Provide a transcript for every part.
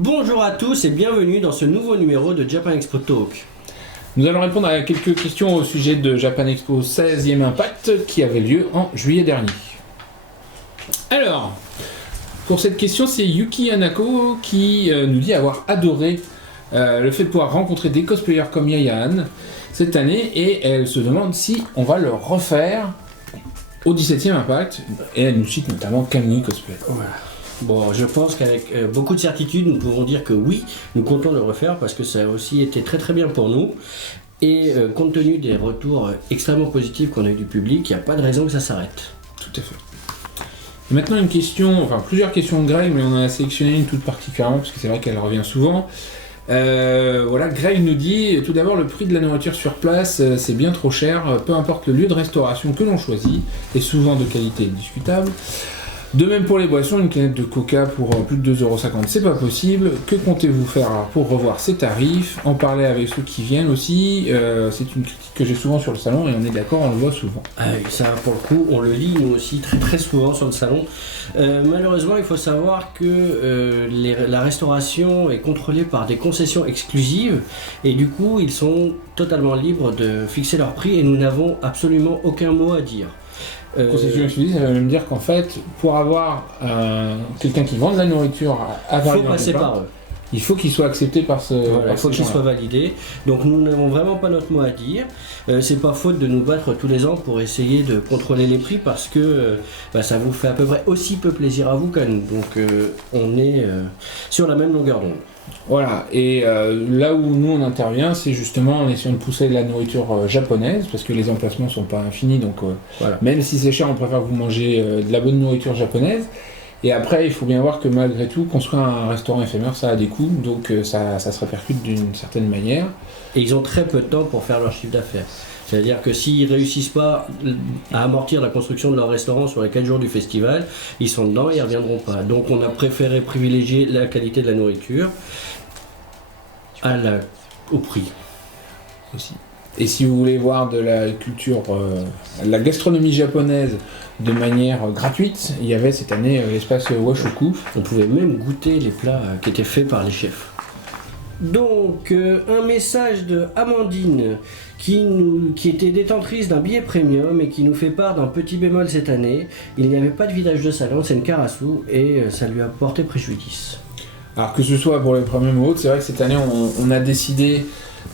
Bonjour à tous et bienvenue dans ce nouveau numéro de Japan Expo Talk. Nous allons répondre à quelques questions au sujet de Japan Expo 16e Impact qui avait lieu en juillet dernier. Alors, pour cette question, c'est Yuki Hanako qui nous dit avoir adoré le fait de pouvoir rencontrer des cosplayers comme Yayan cette année et elle se demande si on va le refaire au 17e Impact et elle nous cite notamment Camille Cosplay. Voilà. Bon, je pense qu'avec beaucoup de certitude, nous pouvons dire que oui, nous comptons le refaire parce que ça a aussi été très très bien pour nous. Et compte tenu des retours extrêmement positifs qu'on a eu du public, il n'y a pas de raison que ça s'arrête. Tout à fait. Et maintenant une question, enfin plusieurs questions de Greg, mais on en a sélectionné une toute particulièrement parce que c'est vrai qu'elle revient souvent. Voilà, Greg nous dit tout d'abord le prix de la nourriture sur place c'est bien trop cher, peu importe le lieu de restauration que l'on choisit, et souvent de qualité discutable. De même pour les boissons, une canette de coca pour plus de 2,50€, c'est pas possible. Que comptez-vous faire pour revoir ces tarifs? En parler avec ceux qui viennent aussi, c'est une critique que j'ai souvent sur le salon et on est d'accord, on le voit souvent. Ça pour le coup, on le lit nous aussi très très souvent sur le salon. Malheureusement, il faut savoir que la restauration est contrôlée par des concessions exclusives et du coup, ils sont totalement libres de fixer leur prix et nous n'avons absolument aucun mot à dire. Concession exclusive, ça veut même dire qu'en fait, pour avoir quelqu'un qui vend de la nourriture à il faut passer par eux. Il faut qu'il soit accepté par ce. Voilà, il faut qu'il soit validé. Donc nous n'avons vraiment pas notre mot à dire. C'est pas faute de nous battre tous les ans pour essayer de contrôler les prix parce que ça vous fait à peu près aussi peu plaisir à vous qu'à nous. Donc on est sur la même longueur d'onde. Voilà, et là où nous on intervient, c'est justement en essayant de pousser de la nourriture japonaise, parce que les emplacements sont pas infinis, donc voilà. Même si c'est cher, on préfère que vous mangez de la bonne nourriture japonaise. Et après, il faut bien voir que malgré tout, construire un restaurant éphémère, ça a des coûts, donc ça se répercute d'une certaine manière. Et ils ont très peu de temps pour faire leur chiffre d'affaires. C'est-à-dire que s'ils réussissent pas à amortir la construction de leur restaurant sur les 4 jours du festival, ils sont dedans et ils ne reviendront pas. Donc on a préféré privilégier la qualité de la nourriture au prix aussi. Et si vous voulez voir de la culture, la gastronomie japonaise de manière gratuite, il y avait cette année l'espace Washoku. On pouvait même goûter les plats qui étaient faits par les chefs. Donc, un message de Amandine qui était détentrice d'un billet premium et qui nous fait part d'un petit bémol cette année. Il n'y avait pas de vidage de salon, c'est une Karasu et ça lui a porté préjudice. Alors que ce soit pour les premium ou autres, c'est vrai que cette année on a décidé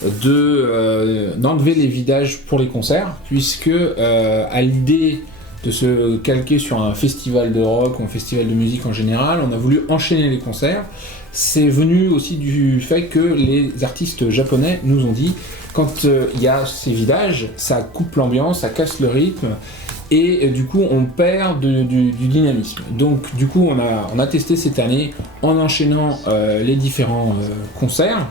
d'enlever les vidages pour les concerts, puisque à l'idée de se calquer sur un festival de rock ou un festival de musique en général, on a voulu enchaîner les concerts. C'est venu aussi du fait que les artistes japonais nous ont dit quand il y a ces vidages, ça coupe l'ambiance, ça casse le rythme et du coup on perd du dynamisme. Donc du coup on a testé cette année en enchaînant les différents concerts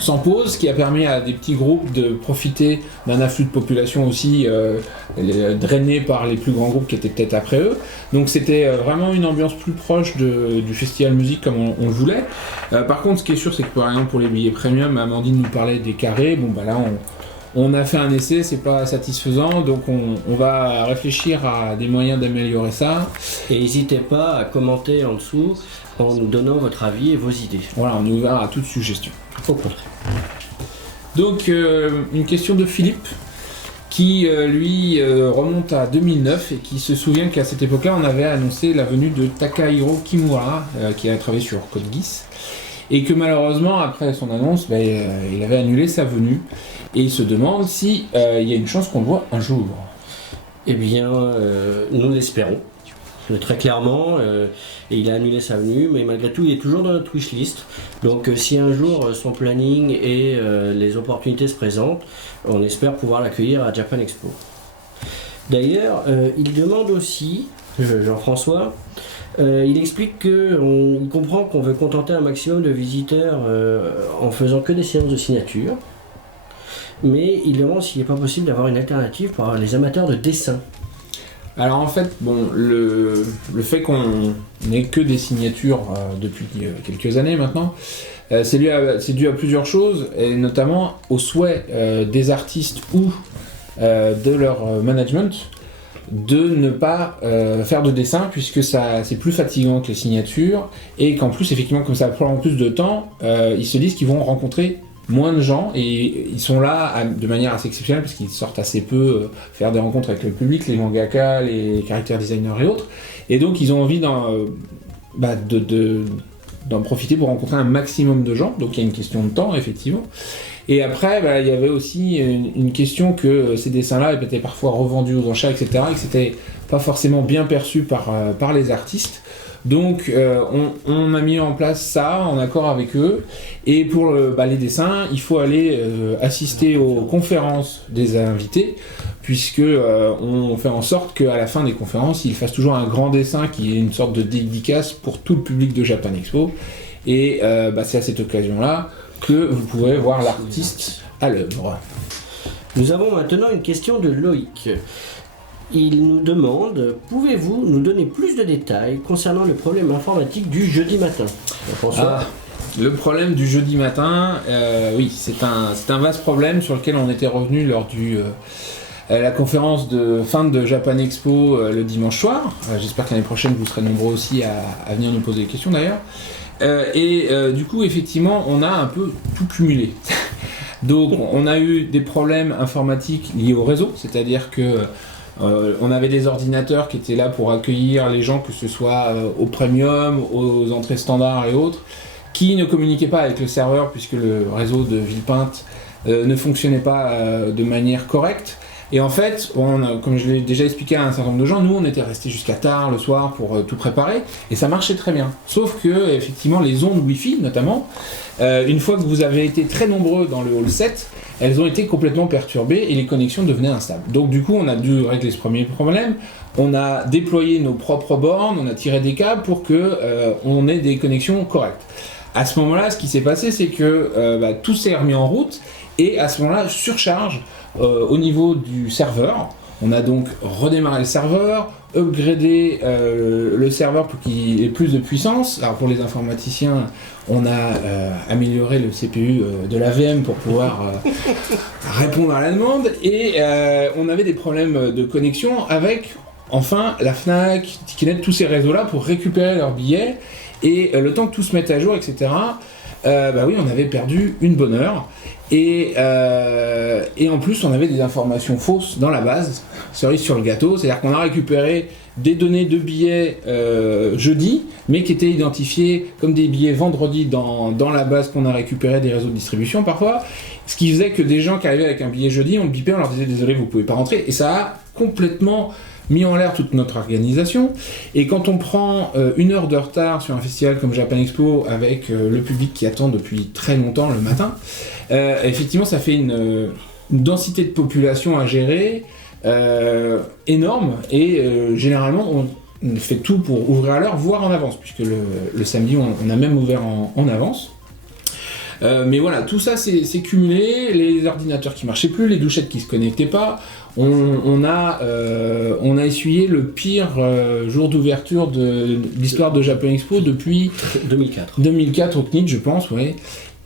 sans pause, ce qui a permis à des petits groupes de profiter d'un afflux de population aussi drainé par les plus grands groupes qui étaient peut-être après eux. Donc c'était vraiment une ambiance plus proche du festival musique comme on le voulait. Par contre, ce qui est sûr, c'est que par exemple pour les billets premium, Amandine nous parlait des carrés. Bon bah là on a fait un essai, c'est pas satisfaisant, donc on va réfléchir à des moyens d'améliorer ça. Et n'hésitez pas à commenter en dessous en nous donnant votre avis et vos idées. Voilà, on est ouvert à toute suggestion. Au contraire. Donc une question de Philippe qui lui remonte à 2009 et qui se souvient qu'à cette époque-là on avait annoncé la venue de Takahiro Kimura qui a travaillé sur Code Geass et que malheureusement après son annonce il avait annulé sa venue et il se demande si il y a une chance qu'on le voit un jour. Eh bien nous l'espérons. Très clairement, et il a annulé sa venue, mais malgré tout il est toujours dans notre wishlist. Donc si un jour son planning et les opportunités se présentent, on espère pouvoir l'accueillir à Japan Expo. D'ailleurs, il demande aussi, Jean-François, il explique qu'il comprend qu'on veut contenter un maximum de visiteurs en faisant que des séances de signature, mais il demande s'il n'est pas possible d'avoir une alternative pour les amateurs de dessin. Alors en fait, bon, le fait qu'on n'ait que des signatures depuis quelques années maintenant, c'est dû à plusieurs choses, et notamment au souhait des artistes ou de leur management de ne pas faire de dessin, puisque c'est plus fatigant que les signatures, et qu'en plus, effectivement, comme ça prend plus de temps, ils se disent qu'ils vont rencontrer moins de gens, et ils sont là de manière assez exceptionnelle, parce qu'ils sortent assez peu faire des rencontres avec le public, les mangaka, les character designers et autres, et donc ils ont envie d'en profiter pour rencontrer un maximum de gens, donc il y a une question de temps, effectivement. Et après, il y avait aussi une question que ces dessins-là étaient parfois revendus aux enchères, etc., et que c'était pas forcément bien perçu par les artistes. Donc on a mis en place ça en accord avec eux, et pour les dessins, il faut aller assister aux conférences des invités, puisque on fait en sorte qu'à la fin des conférences, ils fassent toujours un grand dessin qui est une sorte de dédicace pour tout le public de Japan Expo, et c'est à cette occasion-là que vous pouvez voir l'artiste à l'œuvre. Nous avons maintenant une question de Loïc. Il nous demande: pouvez-vous nous donner plus de détails concernant le problème informatique du jeudi matin? François. Le problème du jeudi matin, oui, c'est un vaste problème sur lequel on était revenu lors la conférence de fin de Japan Expo le dimanche soir. J'espère que l'année prochaine vous serez nombreux aussi à venir nous poser des questions d'ailleurs. Du coup, effectivement, on a un peu tout cumulé. Donc, on a eu des problèmes informatiques liés au réseau, c'est-à-dire que on avait des ordinateurs qui étaient là pour accueillir les gens, que ce soit au premium, aux entrées standards et autres, qui ne communiquaient pas avec le serveur puisque le réseau de Villepinte ne fonctionnait pas de manière correcte. Et en fait, comme je l'ai déjà expliqué à un certain nombre de gens, nous on était restés jusqu'à tard le soir pour tout préparer, et ça marchait très bien. Sauf que, effectivement, les ondes Wi-Fi notamment, une fois que vous avez été très nombreux dans le hall 7, elles ont été complètement perturbées et les connexions devenaient instables. Donc du coup, on a dû régler ce premier problème, on a déployé nos propres bornes, on a tiré des câbles pour que on ait des connexions correctes. À ce moment-là, ce qui s'est passé, c'est que tout s'est remis en route, et à ce moment-là, surcharge au niveau du serveur. On a donc redémarré le serveur, upgradé le serveur pour qu'il ait plus de puissance. Alors pour les informaticiens, on a amélioré le CPU de la VM pour pouvoir répondre à la demande, et on avait des problèmes de connexion avec, enfin, la Fnac, Ticketnet, tous ces réseaux-là pour récupérer leurs billets, et le temps que tout se mette à jour, etc., oui, on avait perdu une bonne heure. Et en plus, on avait des informations fausses dans la base, cerise sur le gâteau, c'est-à-dire qu'on a récupéré des données de billets jeudi, mais qui étaient identifiés comme des billets vendredi dans la base qu'on a récupérée des réseaux de distribution parfois, ce qui faisait que des gens qui arrivaient avec un billet jeudi, on le bipait, on leur disait désolé, vous pouvez pas rentrer, et ça a complètement mis en l'air toute notre organisation. Et quand on prend une heure de retard sur un festival comme Japan Expo avec le public qui attend depuis très longtemps le matin, effectivement ça fait une densité de population à gérer énorme, et généralement on fait tout pour ouvrir à l'heure, voire en avance, puisque le samedi on a même ouvert en avance. Mais voilà, tout ça c'est cumulé, les ordinateurs qui marchaient plus, les douchettes qui se connectaient pas. On a essuyé le pire jour d'ouverture de l'histoire de Japan Expo depuis 2004 au CNIT, je pense, ouais.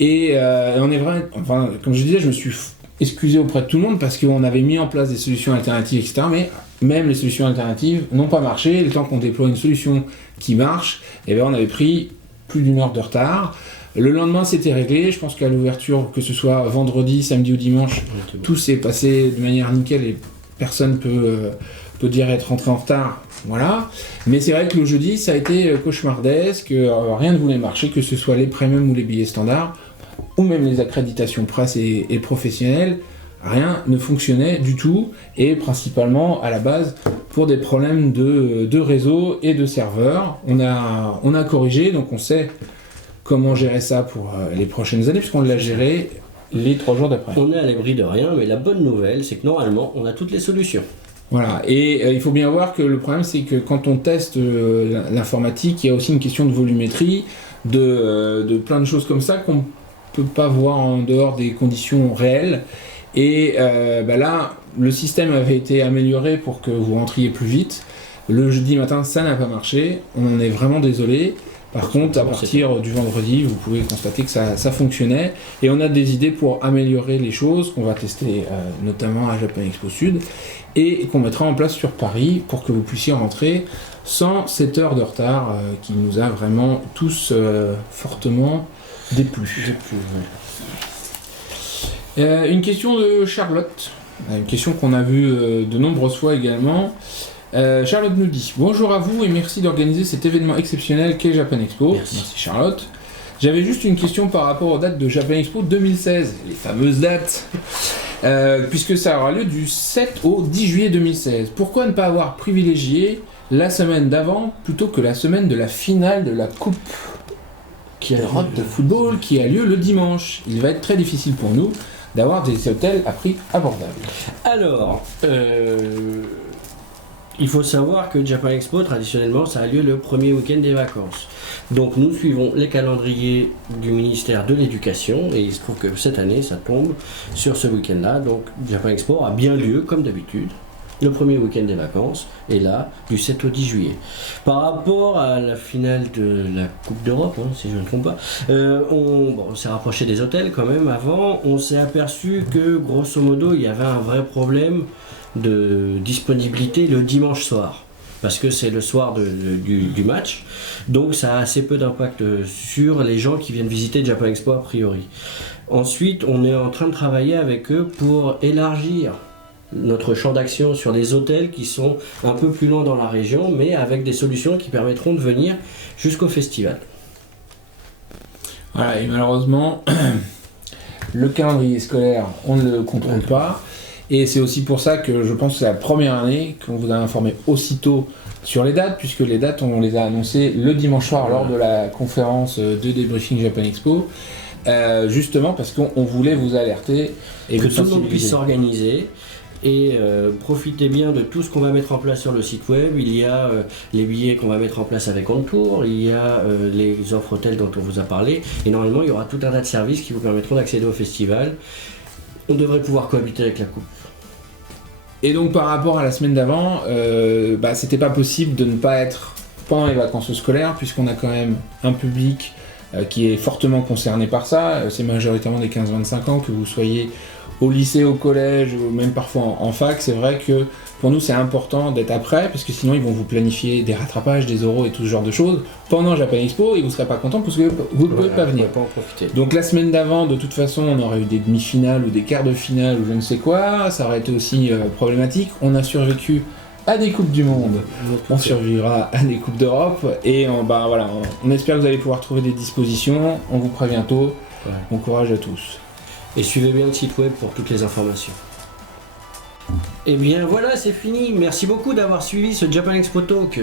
Et on est vrai, enfin, comme je disais, je me suis excusé auprès de tout le monde parce qu'on avait mis en place des solutions alternatives, etc. Mais même les solutions alternatives n'ont pas marché. Le temps qu'on déploie une solution qui marche, on avait pris plus d'une heure de retard. Le lendemain, c'était réglé. Je pense qu'à l'ouverture, que ce soit vendredi, samedi ou dimanche, tout s'est passé de manière nickel et personne peut dire être rentré en retard. Voilà. Mais c'est vrai que le jeudi, ça a été cauchemardesque. Rien ne voulait marcher, que ce soit les premium ou les billets standards, ou même les accréditations presse et professionnelles. Rien ne fonctionnait du tout, et principalement à la base pour des problèmes de réseau et de serveur. On a corrigé, donc on sait comment gérer ça pour les prochaines années, puisqu'on l'a géré les 3 jours d'après. On est à l'abri de rien, mais la bonne nouvelle, c'est que normalement, on a toutes les solutions. Voilà, et il faut bien voir que le problème, c'est que quand on teste l'informatique, il y a aussi une question de volumétrie, de plein de choses comme ça qu'on ne peut pas voir en dehors des conditions réelles. Et là, le système avait été amélioré pour que vous rentriez plus vite. Le jeudi matin, ça n'a pas marché. On en est vraiment désolé. Par contre, à partir du vendredi, vous pouvez constater que ça fonctionnait. Et on a des idées pour améliorer les choses qu'on va tester notamment à Japan Expo Sud et qu'on mettra en place sur Paris pour que vous puissiez rentrer sans 7 heures de retard qui nous a vraiment tous fortement déplu. Une question de Charlotte, une question qu'on a vue de nombreuses fois également. Charlotte nous dit: bonjour à vous et merci d'organiser cet événement exceptionnel qu'est Japan Expo. Merci Charlotte. J'avais juste une question par rapport aux dates de Japan Expo 2016, les fameuses dates, puisque ça aura lieu du 7 au 10 juillet 2016. Pourquoi ne pas avoir privilégié la semaine d'avant plutôt que la semaine de la finale de la Coupe d'Europe de football qui a lieu le dimanche? Il va être très difficile pour nous d'avoir des hôtels à prix abordables. Alors, il faut savoir que Japan Expo, traditionnellement, ça a lieu le premier week-end des vacances. Donc nous suivons les calendriers du ministère de l'Éducation et il se trouve que cette année, ça tombe sur ce week-end-là. Donc Japan Expo a bien lieu, comme d'habitude, le premier week-end des vacances, et là, du 7 au 10 juillet. Par rapport à la finale de la Coupe d'Europe, si je ne me trompe pas, on s'est rapproché des hôtels quand même avant. On s'est aperçu que, grosso modo, il y avait un vrai problème de disponibilité le dimanche soir. Parce que c'est le soir du match, donc ça a assez peu d'impact sur les gens qui viennent visiter Japan Expo a priori. Ensuite, on est en train de travailler avec eux pour élargir notre champ d'action sur des hôtels qui sont un peu plus loin dans la région, mais avec des solutions qui permettront de venir jusqu'au festival. Voilà, et malheureusement, le calendrier scolaire, on ne le contrôle pas. Et c'est aussi pour ça que je pense que c'est la première année qu'on vous a informé aussitôt sur les dates, puisque les dates, on les a annoncées le dimanche soir lors de la conférence de débriefing Japan Expo, justement parce qu'on voulait vous alerter et que tout le monde puisse s'organiser. Et profitez bien de tout ce qu'on va mettre en place sur le site web. Il y a les billets qu'on va mettre en place avec Ontour, il y a les offres hôtels dont on vous a parlé, et normalement il y aura tout un tas de services qui vous permettront d'accéder au festival. On devrait pouvoir cohabiter avec la coupe. Et donc par rapport à la semaine d'avant, c'était pas possible de ne pas être pendant les vacances scolaires, puisqu'on a quand même un public qui est fortement concerné par ça. C'est majoritairement des 15-25 ans, que vous soyez au lycée, au collège, ou même parfois en fac. C'est vrai que pour nous c'est important d'être après, parce que sinon ils vont vous planifier des rattrapages, des oraux et tout ce genre de choses pendant Japan Expo, et vous ne serez pas content parce que vous ne pouvez pas venir. Pas en profiter. Donc la semaine d'avant, de toute façon, on aurait eu des demi-finales ou des quarts de finale ou je ne sais quoi, ça aurait été aussi problématique. On a survécu à des Coupes du Monde, on survivra à des Coupes d'Europe, et on espère que vous allez pouvoir trouver des dispositions. On vous prévient tôt. Bon courage à tous. Et suivez bien le site web pour toutes les informations. Et bien voilà, c'est fini. Merci beaucoup d'avoir suivi ce Japan Expo Talk.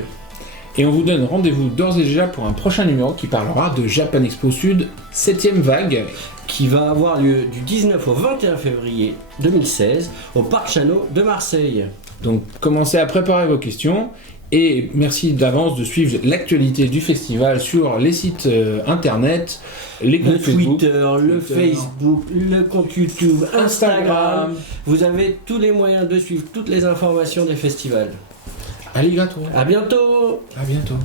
Et on vous donne rendez-vous d'ores et déjà pour un prochain numéro qui parlera de Japan Expo Sud 7ème vague, qui va avoir lieu du 19 au 21 février 2016 au Parc Chano de Marseille. Donc commencez à préparer vos questions. Et merci d'avance de suivre l'actualité du festival sur les sites internet, les comptes Twitter, le Facebook, le compte YouTube, Instagram. Vous avez tous les moyens de suivre toutes les informations des festivals. Arigato. À bientôt. À bientôt.